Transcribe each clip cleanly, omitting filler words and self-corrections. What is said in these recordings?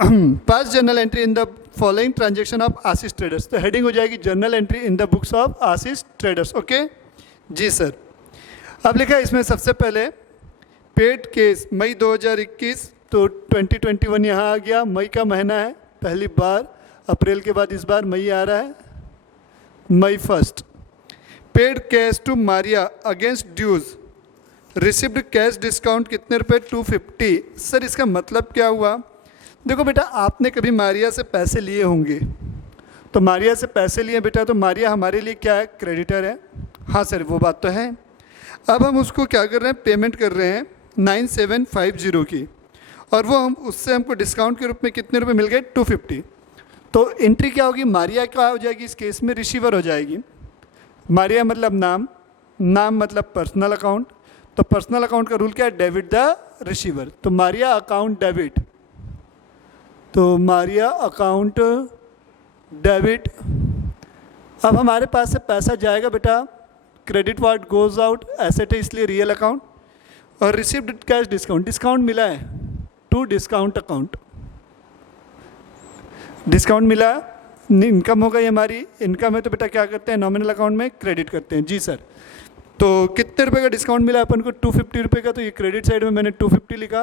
Pass journal entry in the following transaction of Ashish Traders. तो heading हो जाएगी journal entry in the books of Ashish Traders. Okay ji sir. अब लिखा है इसमें सबसे पहले पेड केस मई 2021, तो 2021 यहाँ आ गया, मई का महीना है पहली बार, अप्रैल के बाद इस बार मई आ रहा है, मई 1। Paid cash to Maria against dues, received cash discount कितने रुपए? 250। सर इसका मतलब क्या हुआ? देखो बेटा, आपने कभी मारिया से पैसे लिए होंगे, तो मारिया से पैसे लिए बेटा, तो मारिया हमारे लिए क्या है? क्रेडिटर है। हाँ सर वो बात तो है। अब हम उसको क्या कर रहे हैं? पेमेंट कर रहे हैं 9750 की, और वो हम उससे हमको डिस्काउंट के रूप में कितने रुपए मिल गए? 250। तो एंट्री क्या होगी? मारिया क्या हो जाएगी इस केस में? रिसीवर हो जाएगी। मारिया मतलब नाम, नाम मतलब पर्सनल अकाउंट, तो पर्सनल अकाउंट का रूल क्या है? Debit the receiver. तो मारिया अकाउंट डेबिट, तो मारिया अकाउंट डेबिट। अब हमारे पास से पैसा जाएगा बेटा, credit ward goes out, asset है इसलिए रियल अकाउंट, और रिसीव्ड कैश डिस्काउंट, डिस्काउंट मिला है टू डिस्काउंट अकाउंट, डिस्काउंट मिला, इनकम हो गई हमारी। इनकम है तो बेटा क्या करते हैं? नॉमिनल अकाउंट में क्रेडिट करते हैं। जी सर। तो कितने रुपए का डिस्काउंट मिला अपन को? 250 रुपये का, तो ये क्रेडिट साइड में मैंने 250 लिखा।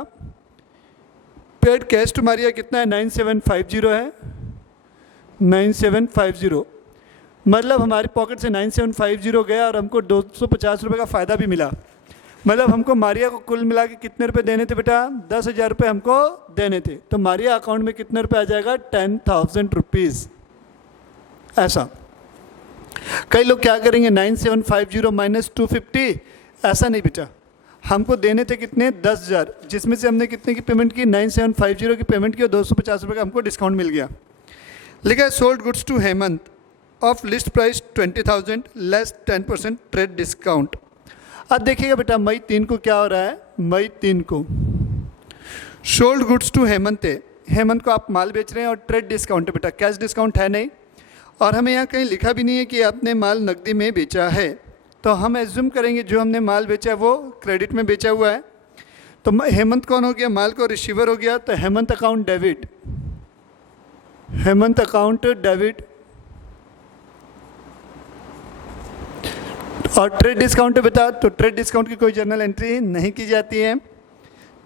पेड कैश टू मारिया कितना है? 9750 है, 9750। मतलब हमारी पॉकेट से 9750 गया और हमको 250 रुपये का फ़ायदा भी मिला। मतलब हमको मारिया को कुल मिला के कितने रुपए देने थे बेटा? 10,000 रुपये हमको देने थे। तो मारिया अकाउंट में कितने रुपए आ जाएगा? 10,000 रुपीज़। ऐसा कई लोग क्या करेंगे? 9750 माइनस 250, ऐसा नहीं बेटा, हमको देने थे कितने? 10,000, जिसमें से हमने कितने की पेमेंट की? 9750 की पेमेंट की, और 250 रुपये का हमको डिस्काउंट मिल गया। लिखा है sold goods to Hemant of list price 20,000 less 10% trade discount. अब देखिएगा बेटा, मई 3 को क्या हो रहा है? मई 3 को सोल्ड गुड्स टू हेमंत है, हेमंत को आप माल बेच रहे हैं और ट्रेड डिस्काउंट है बेटा, कैश डिस्काउंट है नहीं, और हमें यहाँ कहीं लिखा भी नहीं है कि आपने माल नकदी में बेचा है। तो हम एज्यूम करेंगे जो हमने माल बेचा है वो क्रेडिट में बेचा हुआ है। तो हेमंत कौन हो गया? माल को रिसीवर हो गया, तो Hemant account debit, Hemant account debit. और ट्रेड डिस्काउंट बेटा, तो ट्रेड डिस्काउंट की कोई जर्नल एंट्री नहीं की जाती है,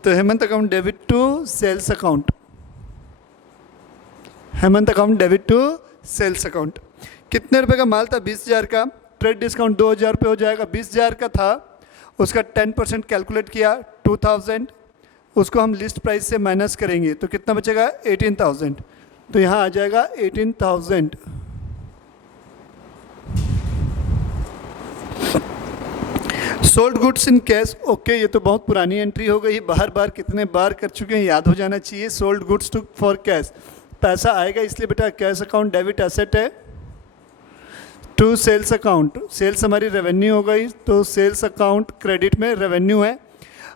तो Hemant account debit to sales account, Hemant account debit to sales account. कितने रुपए का माल था? 20,000 का, ट्रेड डिस्काउंट 2,000 रुपये हो जाएगा। 20,000 का था, उसका 10% कैलकुलेट किया 2,000, उसको हम लिस्ट प्राइस से माइनस करेंगे तो कितना बचेगा? 18,000। तो यहाँ आ जाएगा 18,000। Sold goods in cash. Okay, ये तो बहुत पुरानी एंट्री हो गई, बार बार कितने बार कर चुके हैं, याद हो जाना चाहिए। Sold goods to for cash, पैसा आएगा इसलिए बेटा कैश अकाउंट डेबिट एसेट है टू सेल्स अकाउंट, सेल्स हमारी रेवेन्यू हो गई, तो सेल्स अकाउंट क्रेडिट में रेवेन्यू है,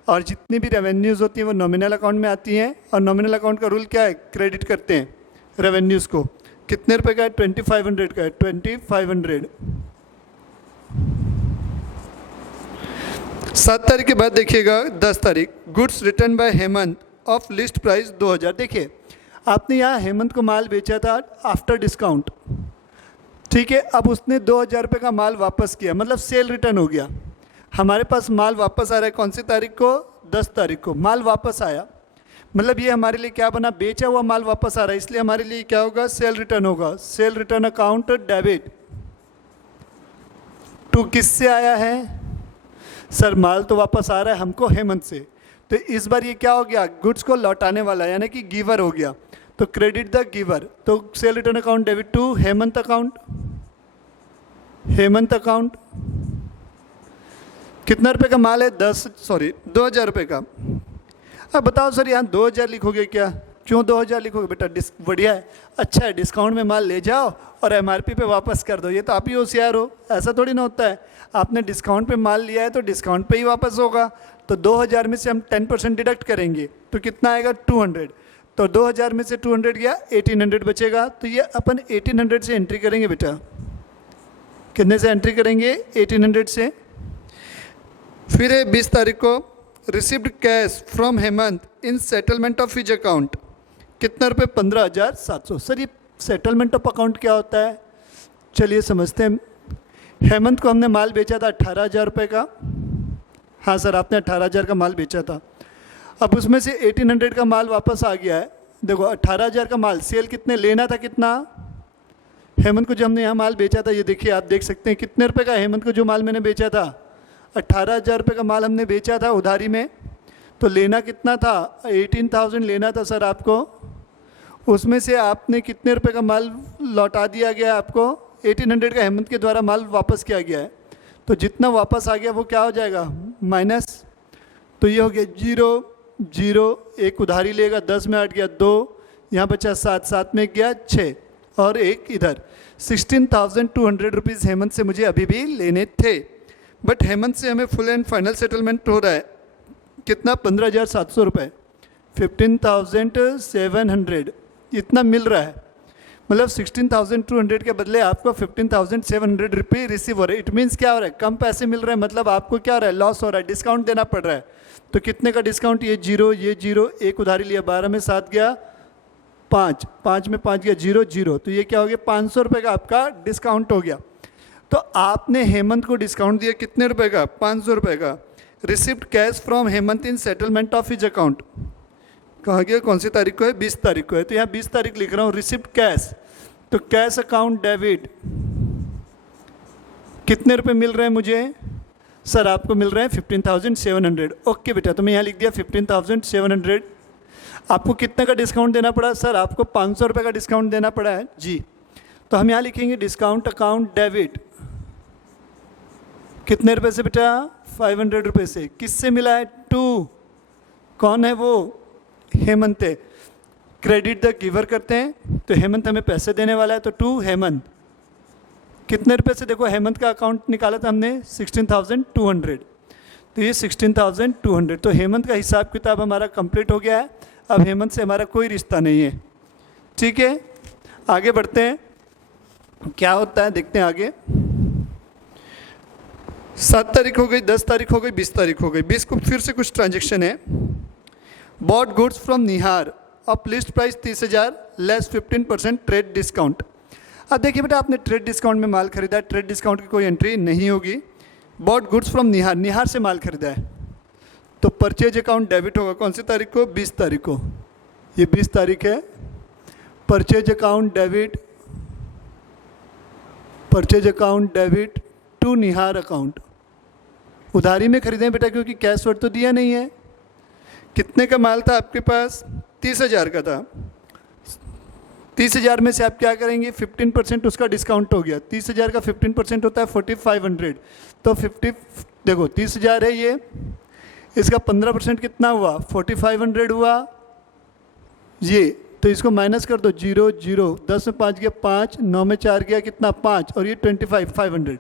और जितनी भी रेवेन्यूज़ होती हैं वो नॉमिनल अकाउंट में आती हैं, और नॉमिनल अकाउंट का रूल क्या है? क्रेडिट करते हैं रेवेन्यूज़ को। कितने रुपए का है? 2500 का है, 2500। 7 तारीख के बाद देखिएगा 10 तारीख, goods return by Hemant of list price 2000। देखिए आपने यहाँ हेमंत को माल बेचा था आफ्टर डिस्काउंट, ठीक है। अब उसने 2,000 रुपये का माल वापस किया, मतलब सेल रिटर्न हो गया। हमारे पास माल वापस आ रहा है कौन सी तारीख को? 10 तारीख को माल वापस आया, मतलब ये हमारे लिए क्या बना? बेचा हुआ माल वापस आ रहा है, इसलिए हमारे लिए क्या होगा? सेल रिटर्न होगा। Sale return account debit to किससे आया है? सर माल तो वापस आ रहा है हमको हेमंत से, तो इस बार ये क्या हो गया? गुड्स को लौटाने वाला, यानी कि गिवर हो गया, तो क्रेडिट द गिवर। तो sale return account debit to Hemant account, Hemant account. कितना रुपए का माल है? 2,000 रुपये का। अब बताओ सर यहाँ 2,000 लिखोगे क्या? क्यों 2,000 लिखोगे बेटा? बढ़िया है, अच्छा है, डिस्काउंट में माल ले जाओ और MRP पे वापस कर दो। ये तो आप ही होशियार हो, ऐसा थोड़ी ना होता है। आपने डिस्काउंट पे माल लिया है तो डिस्काउंट पे ही वापस होगा। तो 2,000 में से हम 10% डिडक्ट करेंगे तो कितना आएगा? 200। तो 2,000 में से 200 गया, 1,800 बचेगा। तो ये अपन 1,800 से एंट्री करेंगे बेटा। कितने से एंट्री करेंगे? 1,800 से। फिर है 20 तारीख को, received cash from Hemant in settlement of his account. कितना रुपये? 15,700। सर ये सेटलमेंट ऑफ अकाउंट क्या होता है? चलिए समझते हैं। हेमंत को हमने माल बेचा था 18,000 रुपये का। हाँ सर, आपने 18,000 का माल बेचा था। अब उसमें से 1800 का माल वापस आ गया है। देखो 18,000 का माल सेल कितने लेना था? कितना? हेमंत को जो हमने यहाँ माल बेचा था, ये देखिए आप देख सकते हैं कितने रुपए का हेमंत को जो माल मैंने बेचा था, 18,000 रुपये का माल हमने बेचा था उधारी में। तो लेना कितना था? 18,000 लेना था सर आपको। उसमें से आपने कितने रुपए का माल लौटा दिया गया आपको? 1800 का हेमंत के द्वारा माल वापस किया गया है। तो जितना वापस आ गया वो क्या हो जाएगा? माइनस। तो ये हो गया 0 0, एक उधारी लेगा, 10 में 8 गया 2, यहाँ बचा 7, 7 में गया 6 और एक इधर। 16,200 रुपीज़ हेमंत से मुझे अभी भी लेने थे, बट हेमंत से हमें फुल एंड फाइनल सेटलमेंट हो रहा है कितना? 15,700 रुपये, 15,700 इतना मिल रहा है। मतलब 16,200 के बदले आपको 15,700 रुपये रिसीव हो रहे हैं। इट मीन्स क्या हो रहा है? कम पैसे मिल रहे हैं, मतलब आपको क्या हो रहा है? लॉस हो रहा है, डिस्काउंट देना पड़ रहा है। तो कितने का डिस्काउंट? ये 0, ये 0, एक उधारी लिया, 12 में 7 गया 5, 5 में 5 गया 0 0। तो ये क्या हो गया? 500 रुपये का आपका डिस्काउंट हो गया। तो आपने हेमंत को डिस्काउंट दिया कितने रुपए का? 500 रुपये का। Receipt cash from Hemant in settlement of his account कहाँ गया? कौन सी तारीख को है? 20 तारीख को है। तो यहाँ 20 तारीख लिख रहा हूँ। रिसिप्ट कैश, तो कैश अकाउंट डेबिट कितने रुपए मिल रहे हैं मुझे? सर आपको मिल रहे हैं 15,700। ओके बेटा, तो मैं यहाँ लिख दिया 15,700। आपको कितने का डिस्काउंट देना पड़ा? सर आपको 500 रुपये का डिस्काउंट देना पड़ा है जी। तो हम यहाँ लिखेंगे डिस्काउंट अकाउंट डेबिट कितने रुपए से बेटा? 500 रुपये से। किससे मिला है? 2। कौन है वो? हेमंत है। क्रेडिट द गिवर करते हैं, तो हेमंत हमें पैसे देने वाला है, तो 2 हेमंत। कितने रुपए से? देखो हेमंत का अकाउंट निकाला था हमने 16,200, तो ये 16,200। तो हेमंत का हिसाब किताब हमारा कंप्लीट हो गया है। अब हेमंत से हमारा कोई रिश्ता नहीं है। ठीक है, आगे बढ़ते हैं। क्या होता है देखते हैं आगे। 7 तारीख हो गई, 10 तारीख हो गई, 20 तारीख हो गई। 20 को फिर से कुछ ट्रांजेक्शन है। Bought goods from Nihar of list price 30,000 less 15% trade discount. अब देखिए बेटा, आपने ट्रेड डिस्काउंट में माल खरीदा है, ट्रेड डिस्काउंट की कोई एंट्री नहीं होगी। बॉट गुड्स फ्रॉम निहार, निहार से माल खरीदा है, तो परचेज अकाउंट डेबिट होगा। कौन सी तारीख को? 20 तारीख को। ये 20 तारीख है। Purchase account debit, purchase account debit to Nihar account. उधारी में खरीदे बेटा, क्योंकि कैश वर्ड तो दिया नहीं है। कितने का माल था आपके पास? 30,000 का था। 30,000 में से आप क्या करेंगे? 15% उसका डिस्काउंट हो गया। 30,000 का 15% होता है 4,500। तो 50 देखो 30,000 है ये, इसका 15% कितना हुआ? 4,500 हुआ ये। तो इसको माइनस कर दो, 0 0, 10 में 5 गया 5, 9 में 4 गया कितना? 5, और ये 25,500।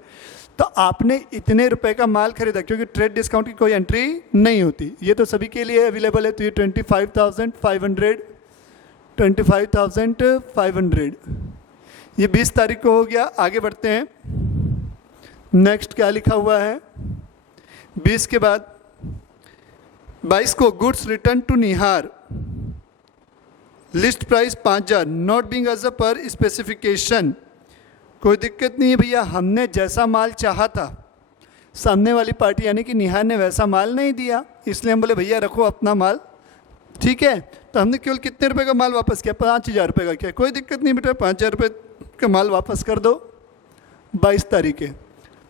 तो आपने इतने रुपए का माल खरीदा, क्योंकि ट्रेड डिस्काउंट की कोई एंट्री नहीं होती। ये तो सभी के लिए अवेलेबल है। तो ये 25,500, 25,500। ये 20 तारीख को हो गया। आगे बढ़ते हैं। नेक्स्ट क्या लिखा हुआ है? 20 के बाद 22 को goods return to Nihar, list price 5,000 not being as a per specification. कोई दिक्कत नहीं है भैया, हमने जैसा माल चाहा था, सामने वाली पार्टी यानी कि निहार ने वैसा माल नहीं दिया, इसलिए हम बोले भैया रखो अपना माल। ठीक है, तो हमने केवल कितने रुपए का माल वापस किया? 5,000 रुपये का किया। कोई दिक्कत नहीं बेटा, 5,000 रुपये का माल वापस कर दो 22 तारीख है।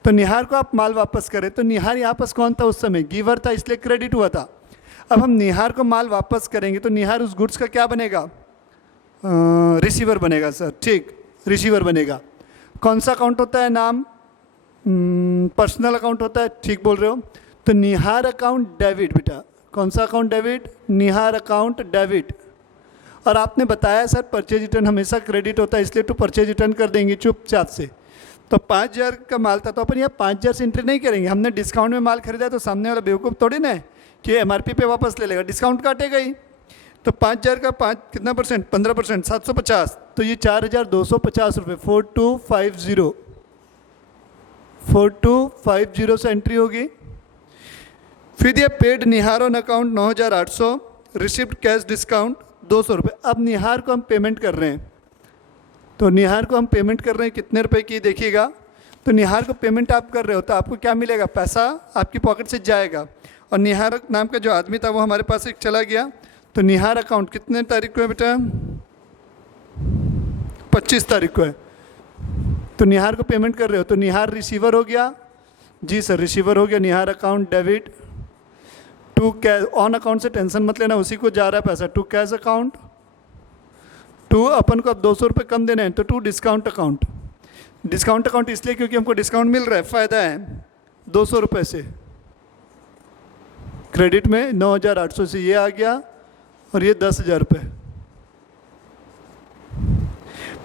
तो निहार को आप माल वापस करें, तो निहार यहाँ पास कौन था उस समय? गिवर था, इसलिए क्रेडिट हुआ था। अब हम निहार को माल वापस करेंगे तो निहार उस गुड्स का क्या बनेगा? रिसीवर बनेगा सर। ठीक, रिसीवर बनेगा। कौन सा अकाउंट होता है? नाम पर्सनल अकाउंट होता है। ठीक बोल रहे हो। तो निहार अकाउंट डेबिट बेटा। कौन सा अकाउंट डेबिट? निहार अकाउंट डेबिट। और आपने बताया सर परचेज रिटर्न हमेशा क्रेडिट होता है, इसलिए तो परचेज रिटर्न कर देंगे चुपचाप से। तो 5,000 का माल था, तो अपन यहाँ 5,000 से एंट्री नहीं करेंगे। हमने डिस्काउंट में माल खरीदा है, तो सामने वाला बेवकूफ़ थोड़ी ना है कि MRP पे वापस ले लेगा, डिस्काउंट काटेगा ही। तो 5,000 का 5 कितना परसेंट? 15%, 750। तो ये 4,250 रुपये, 4250, 4250 से एंट्री होगी। फिर ये paid Nihar on account 9,800, receipt cash discount 200 रुपये। अब निहार को हम पेमेंट कर रहे हैं, तो निहार को हम पेमेंट कर रहे हैं कितने रुपए की, देखिएगा। तो निहार को पेमेंट आप कर रहे हो तो आपको क्या मिलेगा, पैसा आपकी पॉकेट से जाएगा। और निहार नाम का जो आदमी था वो हमारे पास एक चला गया। तो निहार अकाउंट कितने तारीख को है बेटा, 25 तारीख को है। तो निहार को पेमेंट कर रहे हो तो निहार रिसीवर हो गया। जी सर, रिसीवर हो गया। Nihar account debit to cash, on account से टेंशन मत लेना, उसी को जा रहा है पैसा। टू कैश अकाउंट, टू अपन को अब 200 रुपये कम देने हैं तो to discount account. Discount account इसलिए क्योंकि हमको डिस्काउंट मिल रहा है, फ़ायदा है 200 रुपये से। क्रेडिट में 9,800 से ये आ गया और ये 10,000 रुपये।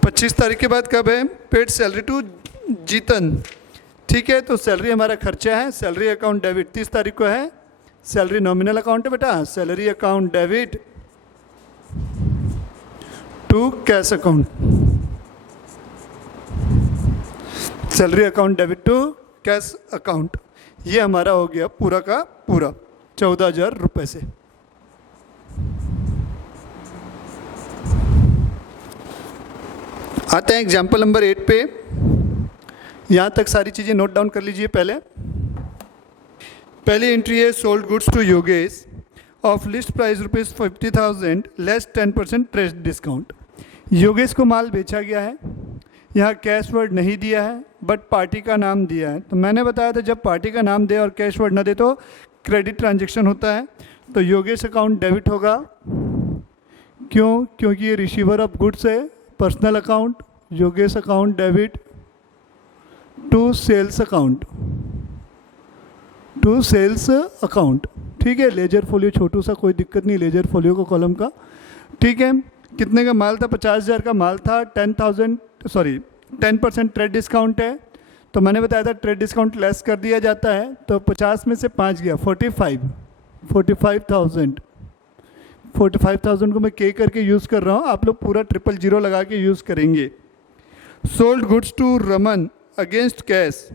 25 तारीख के बाद कब है, पेड सैलरी टू जीतन, ठीक है। तो सैलरी हमारा खर्चा है, सैलरी अकाउंट डेबिट 30 तारीख को है। सैलरी नॉमिनल अकाउंट है बेटा, salary account debit to cash account, salary account debit to cash account. ये हमारा हो गया पूरा का पूरा 14,000 रुपये से। आते हैं एग्जाम्पल नंबर 8 पे। यहाँ तक सारी चीज़ें नोट डाउन कर लीजिए। पहली एंट्री है sold goods to Yogesh of list price ₹50,000 less 10% trade discount. Yogesh को माल बेचा गया है, यहाँ कैश वर्ड नहीं दिया है बट पार्टी का नाम दिया है। तो मैंने बताया था जब पार्टी का नाम दे और कैश वर्ड ना दे तो क्रेडिट ट्रांजैक्शन होता है। तो योगेश अकाउंट डेबिट होगा, क्यों, क्योंकि ये रिसीवर ऑफ गुड्स है। Personal account Yogesh account debit to sales account, to sales account, ठीक है। लेजर फोलियो छोटू सा, कोई दिक्कत नहीं लेजर फोलियो को कॉलम का, ठीक है। कितने का माल था, 50,000 का माल था। 10% ट्रेड डिस्काउंट है। तो मैंने बताया था ट्रेड डिस्काउंट लेस कर दिया जाता है, तो 50 में से 5 गया 45,000 को मैं के करके यूज़ कर रहा हूँ, आप लोग पूरा 000 लगा के यूज़ करेंगे। Sold goods to Raman against cash,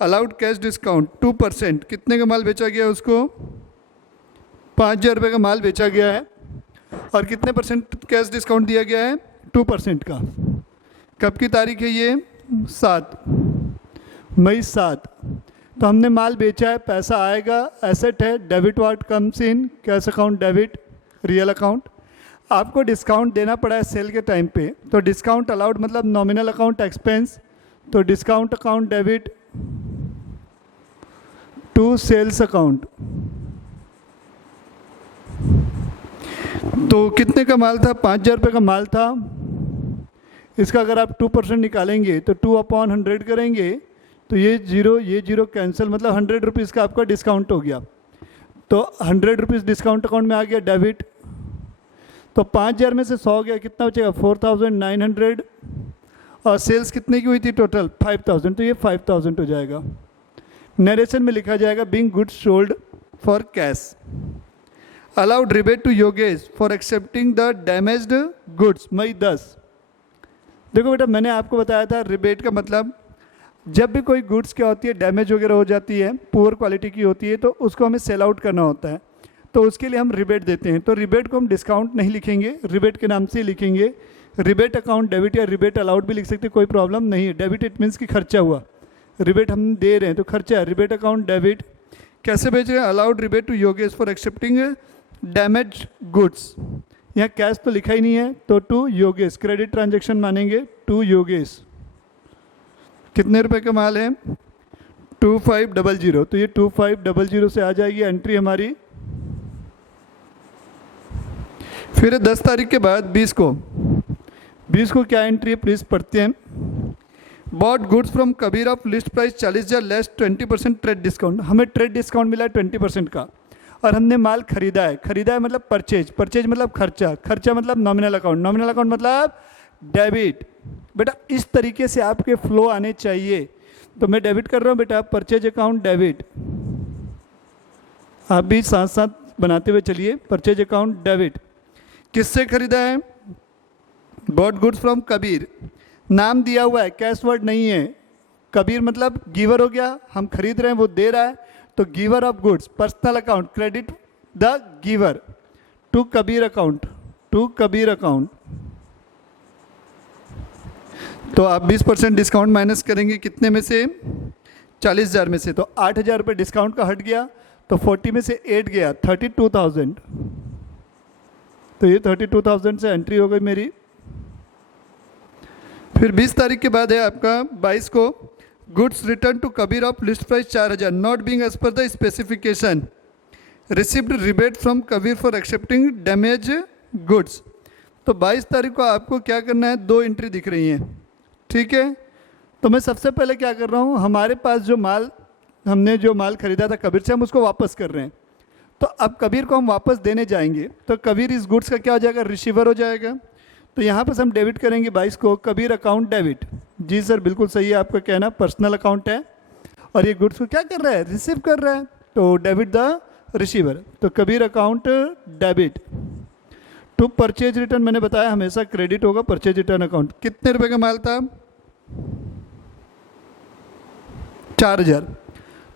allowed cash discount 2%। कितने का माल बेचा गया उसको, 5,000 रुपये का माल बेचा गया है और कितने % कैश डिस्काउंट दिया गया है, 2% का। कब की तारीख है ये, 7 मई 7। तो हमने माल बेचा है, पैसा आएगा, एसेट है, debit what comes in cash account debit real account. आपको डिस्काउंट देना पड़ा है सेल के टाइम पे, तो डिस्काउंट अलाउड मतलब नॉमिनल अकाउंट एक्सपेंस। तो discount account debit to sales account. तो कितने का माल था, 5,000 रुपये का माल था। इसका अगर आप 2% निकालेंगे तो 2/100 करेंगे तो ये जीरो कैंसिल, मतलब 100 रुपीज़ का आपका डिस्काउंट हो गया। तो 100 रुपीज़ डिस्काउंट अकाउंट में आ गया डेबिट। तो 5,000 में से 100 गया, कितना बचेगा 4,900। और सेल्स कितने की हुई थी टोटल, 5,000, तो ये 5,000 हो जाएगा। नरेशन में लिखा जाएगा being goods sold for cash. Allowed rebate to Yogesh for accepting the damaged goods May 10। देखो बेटा, मैंने आपको बताया था रिबेट का मतलब जब भी कोई गुड्स क्या होती है डैमेज वगैरह हो जाती है, पुअर क्वालिटी की होती है, तो उसको हमें सेल आउट करना होता है, तो उसके लिए हम रिबेट देते हैं। तो रिबेट को हम डिस्काउंट नहीं लिखेंगे, रिबेट के नाम से ही लिखेंगे। रिबेट अकाउंट डेबिट या रिबेट अलाउड भी लिख सकते, कोई प्रॉब्लम नहीं है। डेबिट इट मीन्स कि खर्चा हुआ, रिबेट हम दे रहे हैं तो खर्चा है। रिबेट अकाउंट डेबिट कैसे भेज रहे हैं, allowed rebate to Yogesh for accepting damage goods. यहाँ कैश तो लिखा ही नहीं है, तो टू योगेश, क्रेडिट ट्रांजैक्शन मानेंगे टू योगेश। कितने रुपए का माल है, 2500, तो ये 2500 से आ जाएगी एंट्री हमारी। फिर 10 तारीख के बाद 20 को क्या एंट्री है प्लीज़ पढ़ते हैं। Bought goods from Kabir of list price 40,000 less 20% trade discount. हमें ट्रेड डिस्काउंट मिला है 20% का और हमने माल खरीदा है। खरीदा है मतलब परचेज मतलब खर्चा मतलब नॉमिनल अकाउंट मतलब डेबिट। बेटा इस तरीके से आपके फ्लो आने चाहिए। तो मैं डेबिट कर रहा हूँ बेटा, परचेज अकाउंट डेबिट। आप भी साथ साथ बनाते हुए चलिए। परचेज अकाउंट डेबिट किससे खरीदा है, बॉट गुड्स फ्रॉम कबीर। नाम दिया हुआ है, कैश वर्ड नहीं है। कबीर मतलब गिवर हो गया, हम खरीद रहे हैं वो दे रहा है, तो giver of goods. Personal account credit the giver to Kabir account to Kabir account. तो आप 20% डिस्काउंट माइनस करेंगे कितने में से, 40,000 में से, तो 8,000 रुपये डिस्काउंट का हट गया, तो 40 में से 8 गया, 32,000। तो ये 32,000 से एंट्री हो गई मेरी। फिर 20 तारीख के बाद है आपका 22 को, goods return to Kabir of list price 4,000 not being as per the specification, received rebate from Kabir for accepting damage goods. तो 22 तारीख को आपको क्या करना है, 2 एंट्री दिख रही हैं, ठीक है। तो मैं सबसे पहले क्या कर रहा हूँ, हमारे पास जो माल, हमने जो माल खरीदा था कबीर से, हम उसको वापस कर रहे हैं। तो अब कबीर को हम वापस देने जाएंगे, तो कबीर इस गुड्स का क्या हो जाएगा, रिसीवर हो जाएगा। तो यहाँ पर हम डेबिट करेंगे 22 को, कबीर अकाउंट डेबिट। जी सर बिल्कुल सही है आपका कहना, पर्सनल अकाउंट है और ये गुड्स को क्या कर रहा है, रिसीव कर रहा है, तो डेबिट द रिसीवर। तो Kabir account debit to purchase return, मैंने बताया हमेशा क्रेडिट होगा परचेज रिटर्न अकाउंट। कितने रुपए का माल था, 4,000।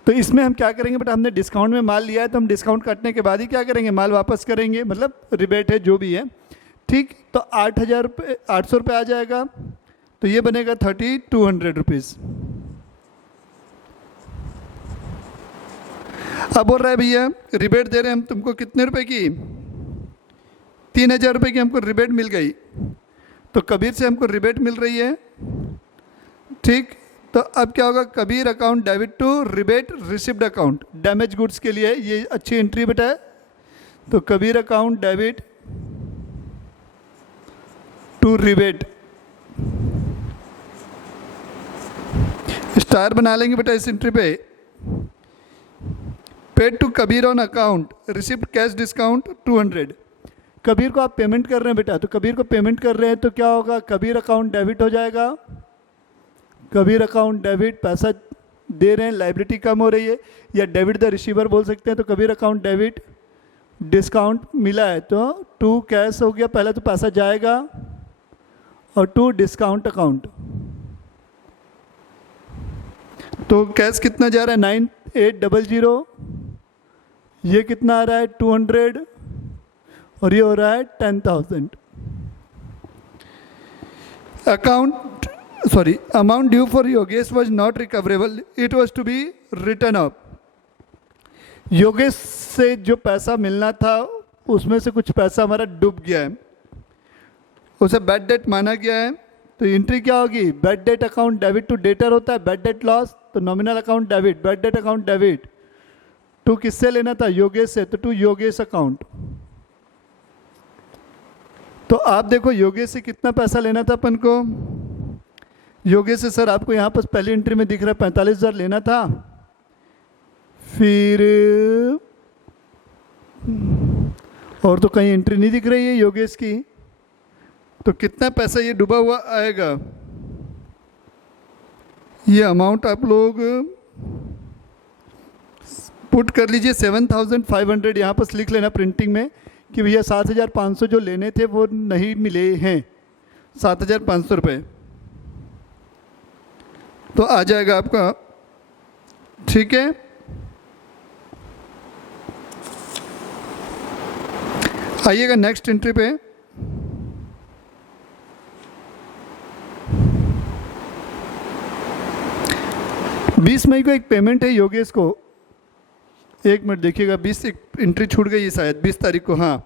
तो इसमें हम क्या करेंगे बेटा, हमने डिस्काउंट में माल लिया है, तो हम डिस्काउंट काटने के बाद ही क्या करेंगे, माल वापस करेंगे, मतलब रिबेट है जो भी है, ठीक। तो 8,000 रुपये, 800 रुपये आ जाएगा, तो ये बनेगा 3,200 रुपीज़। अब बोल रहा है भैया रिबेट दे रहे हैं हम तुमको कितने रुपए की, 3,000 रुपये की हमको रिबेट मिल गई। तो कबीर से हमको रिबेट मिल रही है, ठीक। तो अब क्या होगा, Kabir account debit to rebate received account, damage goods के लिए ये अच्छी एंट्री बेटा है। तो Kabir account debit to rebate, star बना लेंगे बेटा इस एंट्री पे। Paid to Kabir on account receipt cash discount 200। Kabir को आप पेमेंट कर रहे हैं बेटा, तो कबीर को पेमेंट कर रहे हैं तो क्या होगा, कबीर अकाउंट डेबिट हो जाएगा। कबीर अकाउंट डेबिट, पैसा दे रहे हैं, लाइबिलिटी कम हो रही है, या डेबिट द रिसीवर बोल सकते हैं। तो कबीर अकाउंट डेबिट, डिस्काउंट मिला है तो टू कैश हो गया, पहले तो पैसा जाएगा, और टू डिस्काउंट अकाउंट। तो कैश कितना जा रहा है, 9,800, ये कितना आ रहा है 200, और ये हो रहा है 10,000। Amount due for Yogesh was not recoverable, it was to be return of. Yogesh से जो पैसा मिलना था उसमें से कुछ पैसा हमारा डूब गया है, उसे बैड डेट माना गया है। तो एंट्री क्या होगी, bad debt account debit to debtor होता है, बैड डेट लॉस, तो nominal account debit, bad debt account debit to किससे लेना था, योगेश से, तो टू योगेश अकाउंट। तो आप देखो योगेश से कितना पैसा लेना था अपन को, योगेश से सर आपको यहाँ पर पहली एंट्री में दिख रहा है 45,000 लेना था, फिर और तो कहीं एंट्री नहीं दिख रही है योगेश की। तो कितना पैसा ये डूबा हुआ आएगा, ये अमाउंट आप लोग पुट कर लीजिए 7,500, यहाँ पर लिख लेना प्रिंटिंग में कि भैया 7,500 जो लेने थे वो नहीं मिले हैं, 7,500 रुपये। तो आ जाएगा आपका, ठीक है। आइएगा नेक्स्ट एंट्री पे, बीस मई को एक पेमेंट है योगेश को, एक मिनट देखिएगा, 20 एक एंट्री छूट गई है शायद, 20 तारीख को, हाँ।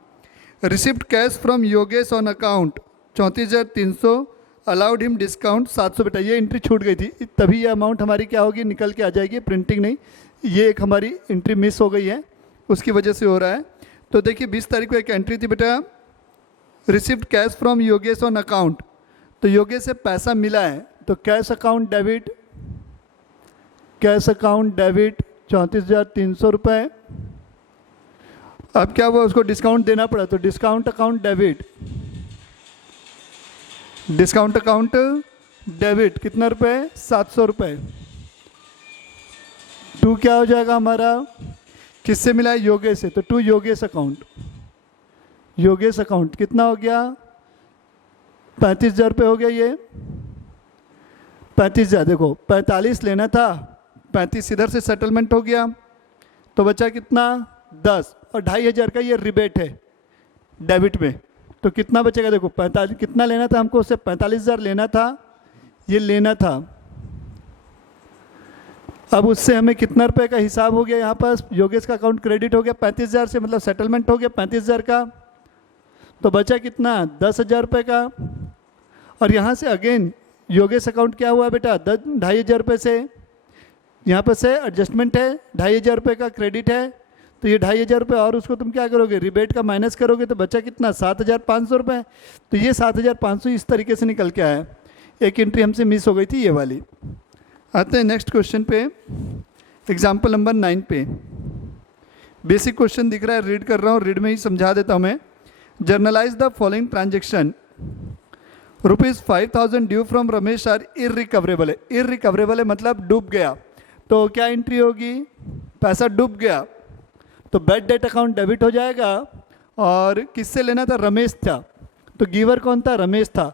Receipt cash from Yogesh on account 34,300, allowed him discount 700 बेटा, ये एंट्री छूट गई थी, तभी ये अमाउंट हमारी क्या होगी, निकल के आ जाएगी, प्रिंटिंग नहीं, ये एक हमारी एंट्री मिस हो गई है, उसकी वजह से हो रहा है। तो देखिए 20 तारीख को एक एंट्री थी बेटा, receipt cash from Yogesh on account, तो योगेश से पैसा मिला है, तो cash account debit, cash account debit 34,300 रुपये। अब क्या हुआ, उसको डिस्काउंट देना पड़ा, तो discount account debit, discount account debit कितना रुपए, 700 रुपये। टू क्या हो जाएगा हमारा, किससे मिला है, योगेश से, तो to Yogesh account, Yogesh account कितना हो गया, 35,000 रुपये हो गया, ये 35,000, देखो 45 लेना था, 35 इधर से सेटलमेंट हो गया, तो बचा कितना 10, और 2,500 का ये रिबेट है डेबिट में, तो कितना बचेगा, देखो 45 कितना लेना था हमको, उससे 45,000 लेना था, ये लेना था। अब उससे हमें कितना रुपए का हिसाब हो गया यहाँ पास, योगेश का अकाउंट क्रेडिट हो गया 35,000 से, मतलब सेटलमेंट हो गया 35,000 का। तो बचा कितना, 10,000 रुपये का। और यहाँ से अगेन योगेश अकाउंट क्या हुआ बेटा, 2,500 रुपये से यहाँ पर से एडजस्टमेंट है, 2,500 रुपये का क्रेडिट है। तो ये 2,500 रुपये और उसको तुम क्या करोगे, रिबेट का माइनस करोगे, तो बचा कितना, 7,500 रुपये। तो ये 7,500 इस तरीके से निकल के आया। एक एंट्री हमसे मिस हो गई थी, ये वाली। आते हैं नेक्स्ट क्वेश्चन पे, एग्जाम्पल नंबर 9 पे। बेसिक क्वेश्चन दिख रहा है, रीड कर रहा हूँ, रीड में ही समझा देता हूँ मैं। Journalise the following transaction, ₹5,000 due from Ramesh are irrecoverable है। इरिकवरेबल है मतलब डूब गया, तो क्या एंट्री होगी, पैसा डूब गया तो बैड डेट अकाउंट डेबिट हो जाएगा। और किससे लेना था, रमेश था, तो गिवर कौन था, रमेश था।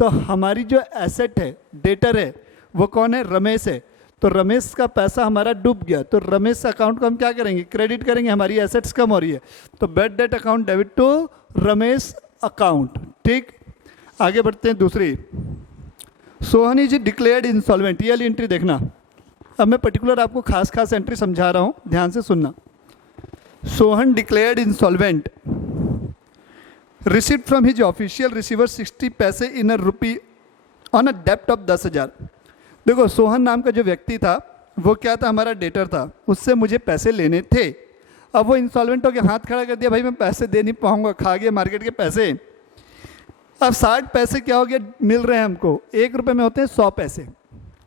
तो हमारी जो एसेट है, डेटर है, वो कौन है, रमेश है। तो रमेश का पैसा हमारा डूब गया, तो रमेश अकाउंट को हम क्या करेंगे, क्रेडिट करेंगे, हमारी एसेट्स कम हो रही है, तो bad debt account debit to Ramesh account. ठीक, आगे बढ़ते हैं। दूसरी, सोहन इज डिक्लेयर्ड इंसॉल्वेंट, ये वाली एंट्री देखना। अब मैं पर्टिकुलर आपको खास एंट्री समझा रहा हूँ, ध्यान से सुनना। Sohan declared insolvent, received from his official receiver 60 पैसे इन अ rupee on a dept of 10,000। देखो सोहन नाम का जो व्यक्ति था वो क्या था, हमारा डेटर था, उससे मुझे पैसे लेने थे। अब वो इंसॉल्वेंट हो गया, हाथ खड़ा कर दिया, भाई मैं पैसे दे नहीं पाऊंगा, खा गया मार्केट के पैसे। अब 60 पैसे क्या हो गया, मिल रहे हैं हमको, 1 रुपये में होते हैं 100 पैसे।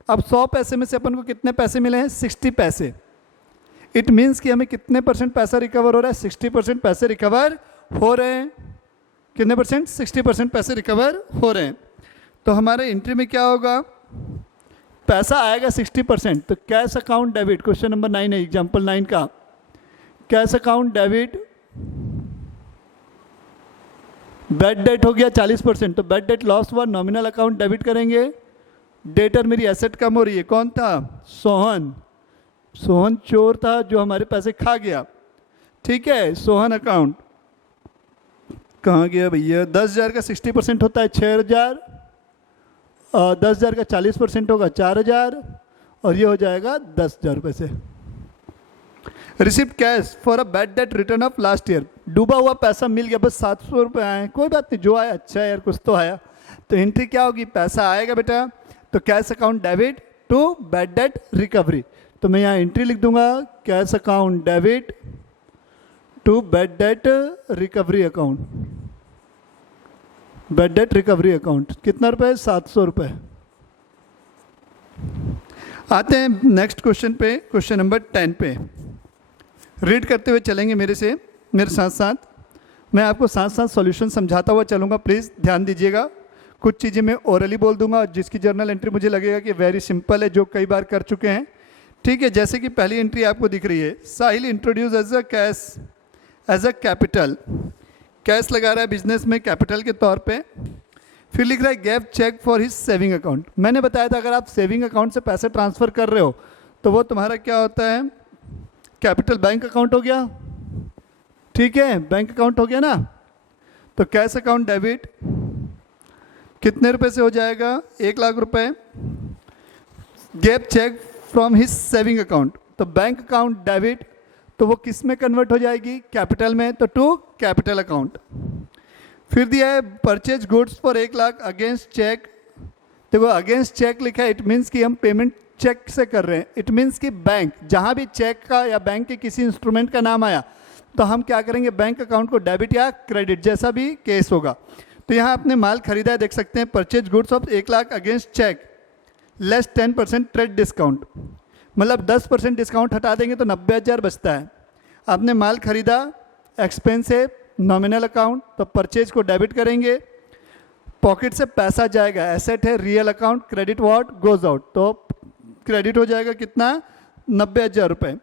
अब 100 पैसे में से अपन को कितने पैसे मिले हैं, 60 पैसे। इट मीन्स कि हमें कितने % पैसा रिकवर हो रहा है, 60% पैसे रिकवर हो रहे हैं। कितने %, 60% पैसे रिकवर हो रहे हैं। तो हमारे एंट्री में क्या होगा, पैसा आएगा 60%, तो cash account debit, question number 9 है, एग्जाम्पल 9 का। Cash account debit, bad date हो गया 40%, तो बैड डेट लॉस हुआ, नॉमिनल अकाउंट डेबिट करेंगे। डेटर मेरी एसेट कम हो रही है, कौन था, सोहन। सोहन चोर था जो हमारे पैसे खा गया। ठीक है, सोहन अकाउंट कहाँ गया भैया, 10,000 का 60% होता है 6,000, 10,000 का 40% होगा 4,000, और ये हो जाएगा 10,000 रुपये से। Receipt cash for a bad debt return of last year, डूबा हुआ पैसा मिल गया, बस 700 रुपये आए, कोई बात नहीं, जो आया अच्छा है यार, कुछ तो आया। तो एंट्री क्या होगी, पैसा आएगा बेटा, तो cash account debit to bad debt recovery. तो मैं यहाँ एंट्री लिख दूंगा, cash account debit to bad debt recovery account. Bad debt recovery account कितना रुपए, 700 रुपये। आते हैं नेक्स्ट क्वेश्चन पे, क्वेश्चन नंबर 10 पे। रीड करते हुए चलेंगे मेरे साथ साथ। मैं आपको साथ साथ सॉल्यूशन समझाता हुआ चलूँगा, प्लीज़ ध्यान दीजिएगा। कुछ चीज़ें मैं ओरली बोल दूंगा, जिसकी जर्नल एंट्री मुझे लगेगा कि वेरी सिंपल है, जो कई बार कर चुके हैं। ठीक है, जैसे कि पहली एंट्री आपको दिख रही है, Sahil introduce as a cash as a capital, cash लगा रहा है बिजनेस में कैपिटल के तौर पे। फिर लिख रहा है gap cheque for his saving account. मैंने बताया था अगर आप सेविंग अकाउंट से पैसे ट्रांसफ़र कर रहे हो तो वो तुम्हारा क्या होता है, कैपिटल बैंक अकाउंट हो गया। ठीक है, बैंक अकाउंट हो गया ना। तो कैश अकाउंट डेबिट कितने रुपए से हो जाएगा, 1,00,000 रुपये। Gap cheque from his saving account, तो बैंक अकाउंट डेबिट, तो वो किस में कन्वर्ट हो जाएगी, कैपिटल में, तो टू कैपिटल अकाउंट। फिर दिया है purchase goods for 1,00,000 against cheque. देखो अगेंस्ट चेक लिखा है, इट मीन्स कि हम पेमेंट चेक से कर रहे हैं। इट मीन्स कि बैंक, जहाँ भी चेक का या बैंक के किसी इंस्ट्रूमेंट का नाम आया तो हम क्या करेंगे, बैंक अकाउंट को डेबिट या क्रेडिट, जैसा भी केस होगा। तो यहाँ आपने माल खरीदा है, देख सकते हैं, purchase goods of 1,00,000 against cheque less 10% trade discount, मतलब 10% डिस्काउंट हटा देंगे तो 90,000 बचता है। आपने माल खरीदा, एक्सपेंस है, नॉमिनल अकाउंट, तो परचेज को डेबिट करेंगे, पॉकेट से पैसा जाएगा, एसेट है, real account, credit what goes out, तो क्रेडिट हो जाएगा कितना, 90,000 रुपये।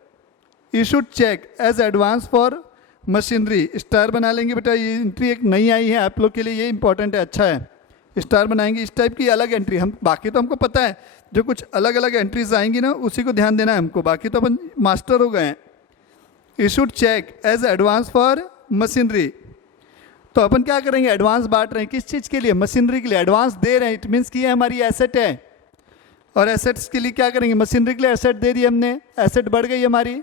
Issued cheque as advance for machinery, star बना लेंगे बेटा, ये एंट्री एक नई आई है आप लोग के लिए, ये इंपॉर्टेंट है, अच्छा है, स्टार बनाएंगे। इस टाइप की अलग एंट्री, हम बाकी तो हमको पता है, जो कुछ अलग अलग एंट्रीज आएंगी ना उसी को ध्यान देना है हमको, बाकी तो अपन मास्टर हो गए हैं। Issued cheque as advance for machinery तो अपन क्या करेंगे, एडवांस बांट रहे हैं किस चीज़ के लिए, मशीनरी के लिए एडवांस दे रहे हैं, इट मीन्स कि ये हमारी एसेट है, और एसेट्स के लिए क्या करेंगे, मशीनरी के लिए एसेट दे दी हमने, एसेट बढ़ गई हमारी,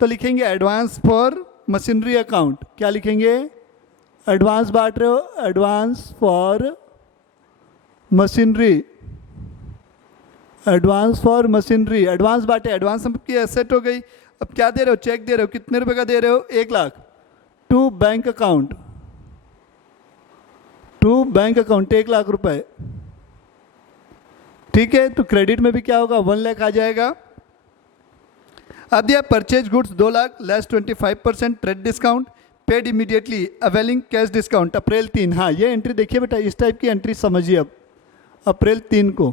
तो लिखेंगे एडवांस फॉर मशीनरी अकाउंट। क्या लिखेंगे, एडवांस बांट रहे हो, advance for machinery, advance for machinery, advance बांटे, एडवांस आपकी एसेट हो गई। अब क्या दे रहे हो, चेक दे रहे हो, कितने रुपए का दे रहे हो, 1 lakh, to bank account, to bank account 1 lakh रुपए, ठीक है। तो क्रेडिट में भी क्या होगा, 1 लाख आ जाएगा। अब दिया purchase goods 2 lakh less 25% trade discount paid immediately availing cash discount April 3। हाँ ये एंट्री देखिए बेटा, इस टाइप की एंट्री समझिए। अब अप्रैल 3 को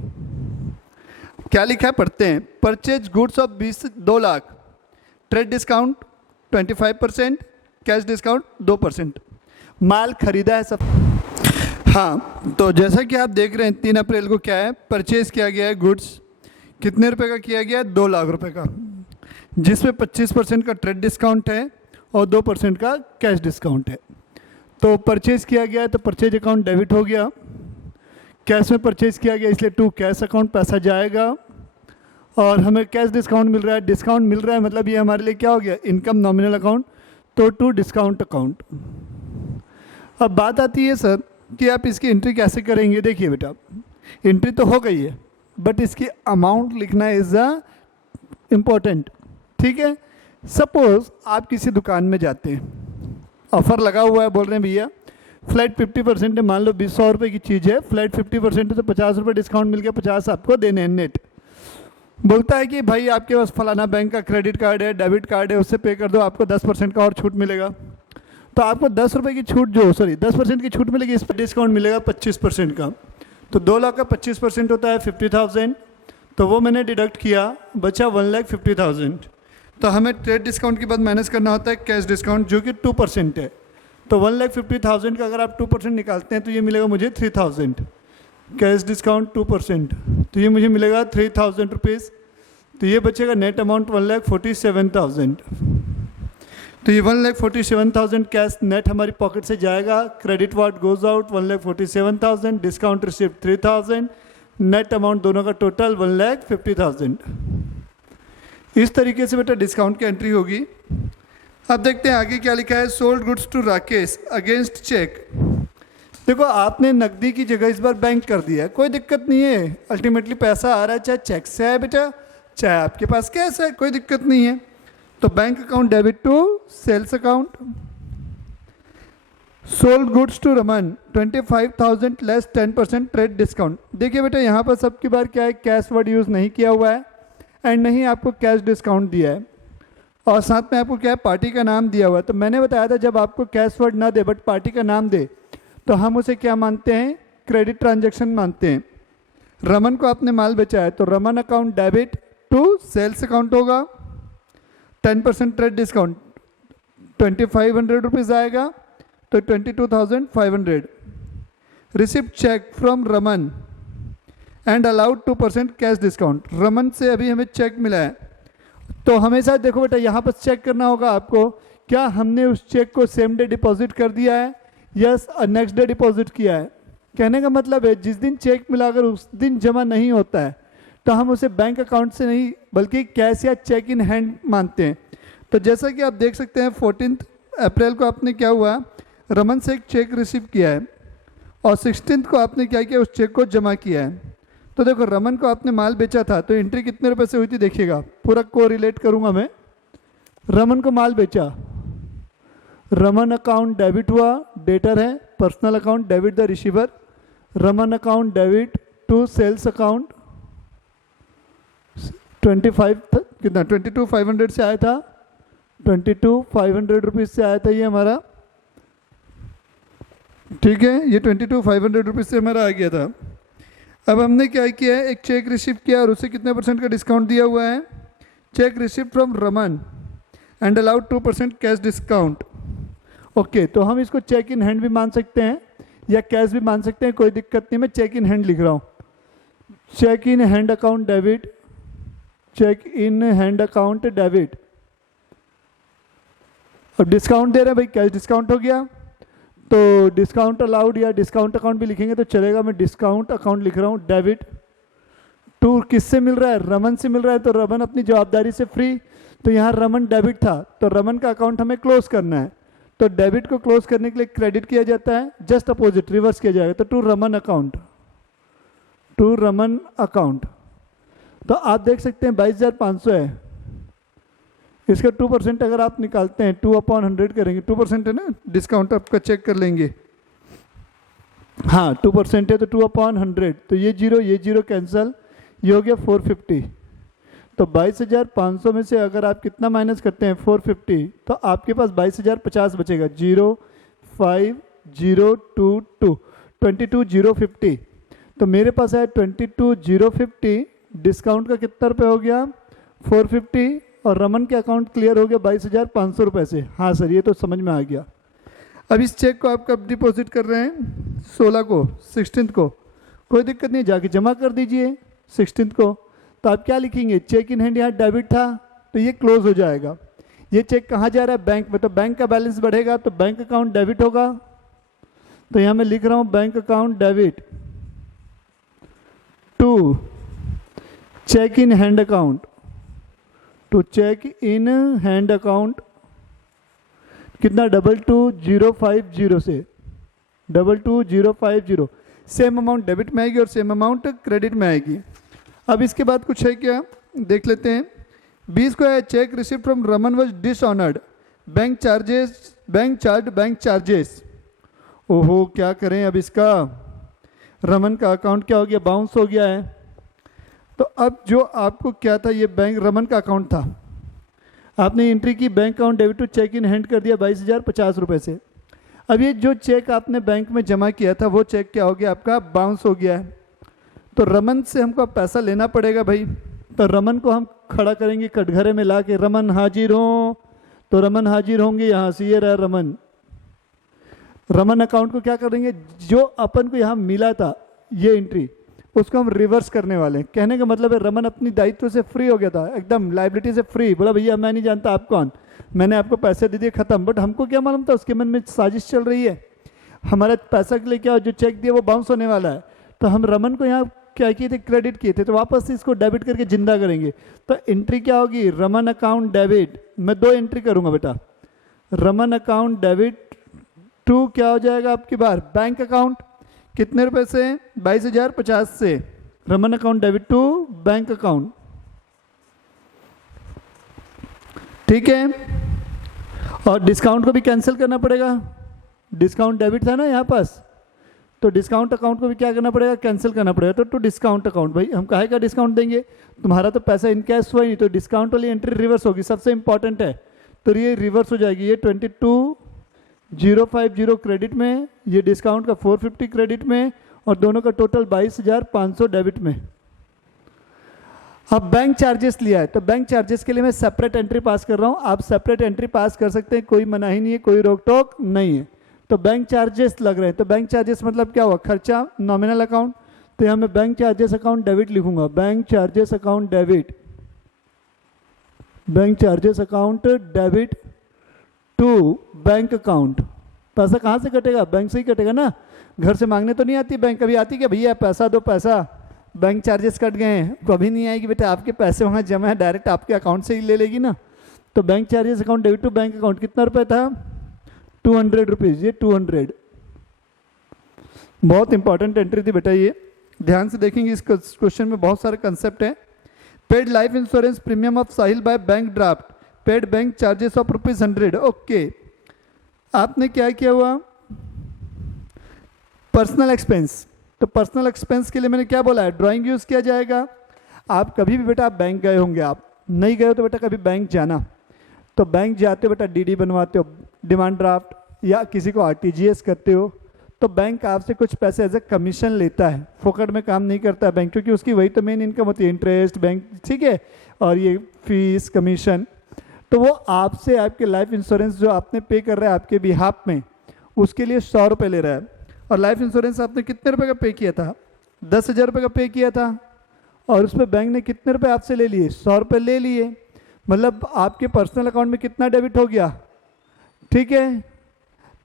क्या लिखा है, पढ़ते हैं। Purchase goods of 2 lakh, trade discount 25%, cash discount 2%, माल खरीदा है सब। हाँ तो जैसा कि आप देख रहे हैं 3 अप्रैल को क्या है, परचेज किया गया है गुड्स, कितने रुपए का किया गया है, 2 लाख रुपए का, जिसमें 25% का ट्रेड डिस्काउंट है और 2% का कैश डिस्काउंट है। तो परचेज किया गया है तो परचेज अकाउंट डेबिट हो गया, कैश में परचेज किया गया इसलिए टू कैश अकाउंट पैसा जाएगा, और हमें कैश डिस्काउंट मिल रहा है, डिस्काउंट मिल रहा है मतलब ये हमारे लिए क्या हो गया, इनकम नॉमिनल अकाउंट, तो टू डिस्काउंट अकाउंट। अब बात आती है सर कि आप इसकी एंट्री कैसे करेंगे। देखिए बेटा एंट्री तो हो गई है बट इसकी अमाउंट लिखना इज़ अ इम्पोर्टेंट, ठीक है। सपोज आप किसी दुकान में जाते हैं, ऑफर लगा हुआ है, बोल रहे हैं भैया फ्लैट 50% है, मान लो 200 रुपये की चीज़ है, फ्लैट 50% है तो 50 रुपये डिस्काउंट मिल गया, 50 आपको देने हैं नेट। बोलता है कि भाई आपके पास फलाना बैंक का क्रेडिट कार्ड है, डेबिट कार्ड है, उससे पे कर दो, आपको 10% का और छूट मिलेगा। तो आपको 10 रुपये की छूट जो 10% की छूट मिलेगी, इस पर डिस्काउंट मिलेगा 25% का। तो 2 लाख का 25% होता है 50,000, तो वो मैंने डिडक्ट किया, बचा 1,50,000। तो हमें ट्रेड डिस्काउंट के बाद माइनस करना होता है कैश डिस्काउंट जो कि 2% है। तो 1,50,000 का अगर आप 2% निकालते हैं तो ये मिलेगा मुझे 3,000, कैश डिस्काउंट 2%, तो ये मुझे मिलेगा 3,000 रुपीज़। तो ये बचेगा नेट अमाउंट 1,47,000। तो ये 1,47,000 कैश नेट हमारी पॉकेट से जाएगा, credit what goes out 1,47,000, discount receipt 3,000, net amount दोनों का टोटल 1,50,000। इस तरीके से बेटा डिस्काउंट की एंट्री होगी। अब देखते हैं आगे क्या लिखा है, sold goods to Rakesh against cheque. देखो आपने नकदी की जगह इस बार बैंक कर दिया है, कोई दिक्कत नहीं है, अल्टीमेटली पैसा आ रहा है, चाहे चेक से है बेटा चाहे आपके पास कैश है, कोई दिक्कत नहीं है। तो bank account debit to sales account. Sold goods to Raman 25,000 less 10% trade discount. देखिए बेटा यहाँ पर सबकी बार क्या है, कैश वर्ड यूज़ नहीं किया हुआ है एंड नहीं आपको कैश डिस्काउंट दिया है, और साथ में आपको क्या है पार्टी का नाम दिया हुआ है। तो मैंने बताया था जब आपको कैश वर्ड ना दे बट पार्टी का नाम दे तो हम उसे क्या मानते हैं, क्रेडिट ट्रांजैक्शन मानते हैं। रमन को आपने माल बेचा है तो Raman account debit to sales account होगा, 10% ट्रेड डिस्काउंट 2,500 रुपीज़ आएगा, तो 22,500। Receipt cheque from Raman and allowed 2% cash discount. Raman से अभी हमें चेक मिला है, तो हमेशा देखो बेटा यहाँ पर चेक करना होगा आपको, क्या हमने उस चेक को सेम डे डिपॉजिट कर दिया है, यस नेक्स्ट डे डिपॉजिट किया है। कहने का मतलब है जिस दिन चेक मिला अगर उस दिन जमा नहीं होता है तो हम उसे बैंक अकाउंट से नहीं बल्कि कैश या चेक इन हैंड मानते हैं। तो जैसा कि आप देख सकते हैं 14 अप्रैल को आपने क्या हुआ, रमन से एक चेक रिसीव किया है और 16 को आपने क्या किया, उस चेक को जमा किया है। तो देखो रमन को आपने माल बेचा था तो एंट्री कितने रुपए से हुई थी, देखिएगा पूरा को रिलेट करूंगा मैं। रमन को माल बेचा, रमन अकाउंट डेबिट हुआ, डेटर है, personal account debit the receiver, Raman account debit to sales account 22,500 से आया था, 22,500 रुपीज़ से आया था ये हमारा, ठीक है, ये 22,500 रुपीज़ से हमारा आ गया था। अब हमने क्या किया है, एक चेक रिसीव किया और उसे कितने % का डिस्काउंट दिया हुआ है, check receive from Raman and allowed 2% cash discount. Okay तो हम इसको चेक इन हैंड भी मान सकते हैं या कैश भी मान सकते हैं, कोई दिक्कत नहीं, मैं चेक इन हैंड लिख रहा हूँ। Cheque in hand account debit, cheque in hand account debit. अब डिस्काउंट दे रहे हैं भाई, कैश डिस्काउंट हो गया तो डिस्काउंट अलाउड या डिस्काउंट अकाउंट भी लिखेंगे तो चलेगा। मैं डिस्काउंट अकाउंट लिख रहा हूँ। डेबिट टू किससे मिल रहा है? रमन से मिल रहा है, तो रमन अपनी जवाबदारी से फ्री। तो यहाँ रमन डेबिट था, तो रमन का अकाउंट हमें क्लोज करना है। तो डेबिट को क्लोज करने के लिए क्रेडिट किया जाता है, जस्ट अपोजिट रिवर्स किया जाएगा। तो to Raman account, to Raman account. तो आप देख सकते हैं 22,500 है। इसका 2% अगर आप निकालते हैं 2/100 करेंगे, 2% है ना, डिस्काउंट आपका चेक कर लेंगे। हाँ 2% है तो 2/100, तो ये जीरो कैंसिल, ये हो गया 450। तो 22,500 में से अगर आप कितना माइनस करते हैं 450, तो आपके पास 22,050 बचेगा। 05022 22,050। तो मेरे पास है 22,050। डिस्काउंट का कितना रुपये हो गया? 450। और रमन के अकाउंट क्लियर हो गया 22,500 रुपये से। हाँ सर ये तो समझ में आ गया। अब इस चेक को आप कब डिपॉजिट कर रहे हैं? 16 को, 16 को। कोई दिक्कत नहीं, जाके जमा कर दीजिए 16 को। तो आप क्या लिखेंगे? चेक इन हैंड, यहाँ डेबिट था तो ये क्लोज हो जाएगा। ये चेक कहाँ जा रहा है? बैंक में। तो बैंक का बैलेंस बढ़ेगा तो बैंक अकाउंट डेबिट होगा। तो यहाँ मैं लिख रहा हूँ bank account debit to cheque in hand account, to cheque in hand account. कितना? 22,050 से 22,050। सेम अमाउंट डेबिट में आएगी और सेम अमाउंट क्रेडिट में आएगी। अब इसके बाद कुछ है क्या, देख लेते हैं। 20 को है check receive from Raman was dishonoured, bank charges. ओहो क्या करें अब इसका? रमन का अकाउंट क्या हो गया? बाउंस हो गया है। तो अब जो आपको क्या था, ये बैंक रमन का अकाउंट था, आपने एंट्री की bank account debit to cheque in hand कर दिया 22,050 रुपये से। अब ये जो चेक आपने बैंक में जमा किया था वो चेक क्या हो गया? आपका बाउंस हो गया है। तो रमन से हमको पैसा लेना पड़ेगा भाई। तो रमन को हम खड़ा करेंगे कटघरे में ला के, रमन हाजिर हो। तो रमन हाजिर होंगे यहाँ से, ये रहा रमन। रमन अकाउंट को क्या करेंगे? जो अपन को यहाँ मिला था ये एंट्री, उसको हम रिवर्स करने वाले हैं। कहने का मतलब है रमन अपनी दायित्व से फ्री हो गया था, एकदम लाइबिलिटी से फ्री। बोला भैया मैं नहीं जानता आप कौन, मैंने आपको पैसे दे दिए, खत्म। बट हमको क्या मालूम था उसके मन में साजिश चल रही है। हमारा पैसा के लिए क्या, जो चेक दिया वो बाउंस होने वाला है। तो हम रमन को यहाँ क्या किए थे? क्रेडिट किए थे। तो वापस से इसको डेबिट करके जिंदा करेंगे। तो एंट्री क्या होगी? Raman account debit. मैं 2 एंट्री करूंगा बेटा। रमन अकाउंट डेबिट टू क्या हो जाएगा आपकी बार? Bank account. कितने रुपए से? 22,050 से। Raman account debit to bank account. ठीक है। और डिस्काउंट को भी कैंसिल करना पड़ेगा। डिस्काउंट डेबिट था ना यहाँ पास, तो डिस्काउंट अकाउंट को भी क्या करना पड़ेगा? कैंसिल करना पड़ेगा। तो टू डिस्काउंट अकाउंट। भाई हम काहे का डिस्काउंट देंगे? तुम्हारा तो पैसा इनकैश हुआ ही नहीं, तो डिस्काउंट वाली एंट्री रिवर्स होगी, सबसे इंपॉर्टेंट है। तो ये रिवर्स हो जाएगी। ये 22,050 क्रेडिट में, ये डिस्काउंट का 450 क्रेडिट में, और दोनों का टोटल 22,500 डेबिट में। अब बैंक चार्जेस लिया है, तो बैंक चार्जेस के लिए मैं सेपरेट एंट्री पास कर रहा हूँ। आप सेपरेट एंट्री पास कर सकते हैं, कोई मनाही नहीं है, कोई रोक टोक नहीं है। तो बैंक चार्जेस लग रहे हैं, तो बैंक चार्जेस मतलब क्या हुआ? खर्चा, नॉमिनल अकाउंट। तो यहाँ मैं बैंक चार्जेस अकाउंट डेबिट लिखूंगा। Bank charges account debit, bank charges account debit to bank account. पैसा कहाँ से कटेगा? बैंक से ही कटेगा ना। घर से मांगने तो नहीं आती बैंक। कभी आती क्या भैया पैसा दो, पैसा बैंक चार्जेस कट गए हैं? कभी नहीं आएगी बेटा। आपके पैसे वहाँ जमा है, डायरेक्ट आपके अकाउंट से ही ले लेगी ना। तो bank charges account debit to bank account कितना रुपये था? 200 रुपीज़। ये 200 बहुत इंपॉर्टेंट एंट्री थी बेटा। ये ध्यान से देखेंगे, इस क्वेश्चन में बहुत सारे कंसेप्ट है। Paid life insurance premium of Sahil by bank draft, paid bank charges of ₹100। Okay, आपने क्या किया हुआ? Personal expense. तो पर्सनल एक्सपेंस के लिए मैंने क्या बोला है? ड्राइंग यूज़ किया जाएगा। आप कभी भी बेटा, आप बैंक गए होंगे, आप नहीं गए हो तो बेटा कभी बैंक जाना। तो बैंक जाते हो बेटा, डीडी बनवाते हो, डिमांड ड्राफ्ट, या किसी को आरटीजीएस करते हो, तो बैंक आपसे कुछ पैसे एज ए कमीशन लेता है। फोकट में काम नहीं करता है बैंक, क्योंकि उसकी वही तो मेन इनकम होती है, इंटरेस्ट बैंक, ठीक है, और ये फीस कमीशन। तो वो आपसे आपके लाइफ इंश्योरेंस जो आपने पे कर रहा है आपके बिहाफ में, उसके लिए 100 रुपये ले रहा है। और लाइफ इंश्योरेंस आपने कितने रुपए का पे किया था? 10,000 रुपये का पे किया था। और उसमें बैंक ने कितने रुपए आपसे ले लिए? 100 रुपये ले लिए। मतलब आपके पर्सनल अकाउंट में कितना डेबिट हो गया? ठीक है,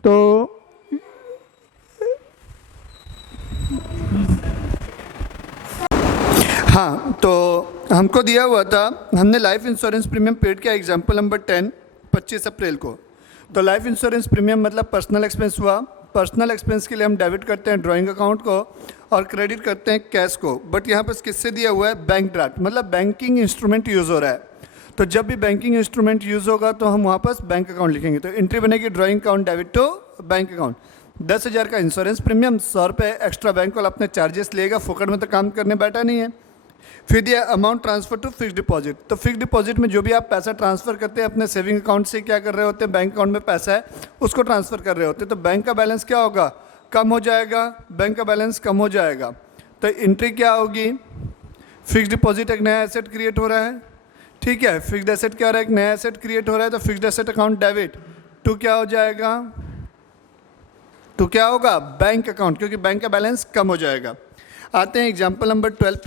तो हाँ, तो हमको दिया हुआ था, हमने लाइफ इंश्योरेंस प्रीमियम पेड किया एग्जाम्पल नंबर 10 25 अप्रैल को। तो लाइफ इंश्योरेंस प्रीमियम मतलब पर्सनल एक्सपेंस हुआ। पर्सनल एक्सपेंस के लिए हम डेबिट करते हैं ड्राइंग अकाउंट को और क्रेडिट करते हैं कैश को। बट यहाँ पर किससे दिया हुआ है? बैंक ड्राफ्ट, मतलब बैंकिंग इंस्ट्रूमेंट यूज़ हो रहा है। तो जब भी बैंकिंग इंस्ट्रूमेंट यूज़ होगा तो हम वहाँ पर बैंक अकाउंट लिखेंगे। तो एंट्री बनेगी drawing account debit to bank account. 10,000 का इंश्योरेंस प्रीमियम, 100 रुपये एक्स्ट्रा बैंक वाला अपने चार्जेस लेगा, फोकट में तो काम करने बैठा नहीं है। फिर दिया amount transfer to fix deposit. तो फिक्स डिपॉजिट में जो भी आप पैसा ट्रांसफर करते हैं अपने सेविंग अकाउंट से क्या कर रहे होते हैं, बैंक अकाउंट में पैसा है उसको ट्रांसफर कर रहे होते हैं। तो बैंक का बैलेंस क्या होगा? कम हो जाएगा, बैंक का बैलेंस कम हो जाएगा। तो एंट्री क्या होगी? फिक्स डिपॉजिट एक नया एसेट क्रिएट हो रहा है, ठीक है। फिक्स्ड एसेट क्या हो रहा है? एक नया एसेट क्रिएट हो रहा है। तो fixed asset account debit to क्या हो जाएगा? तो क्या होगा? बैंक अकाउंट, क्योंकि बैंक का बैलेंस कम हो जाएगा। आते हैं एग्जाम्पल नंबर 12 पे।